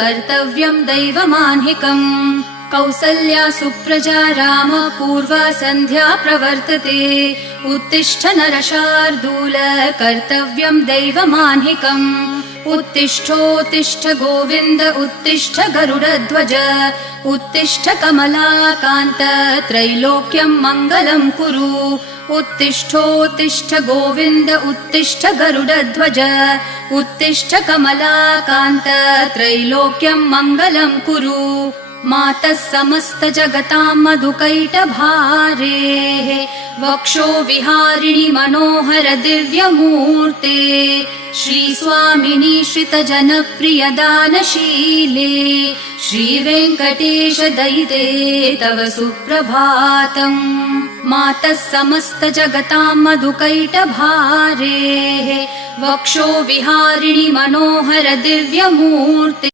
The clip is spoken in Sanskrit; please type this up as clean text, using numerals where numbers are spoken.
कर्तव्यं दैवमान्हिकम् कौसल्या सुप्रजा राम पूर्वा सन्ध्या प्रवर्तते उत्तिष्ठ नरशार्दूल कर्तव्यं दैवमान्हिकम् उत्तिष्ठोत्तिष्ठ गोविन्द उत्तिष्ठ गरुडध्वज उत्तिष्ठ कमलाकान्त त्रैलोक्यं मङ्गलं कुरु उत्तिष्ठोत्तिष्ठ गोविन्द उत्तिष्ठ गरुडध्वज उत्तिष्ठ कमलाकान्त त्रैलोक्यं मङ्गलं कुरु मातः समस्त जगतां मधुकैटभारेः वक्षो विहारिणि मनोहर दिव्यमूर्ते श्रीस्वामिनि श्रितजनप्रिय दानशीले श्रीवेङ्कटेश दयिते तव सुप्रभातम् मातः समस्त जगतां मधुकैटभारेः वक्षो विहारिणि मनोहर दिव्यमूर्ते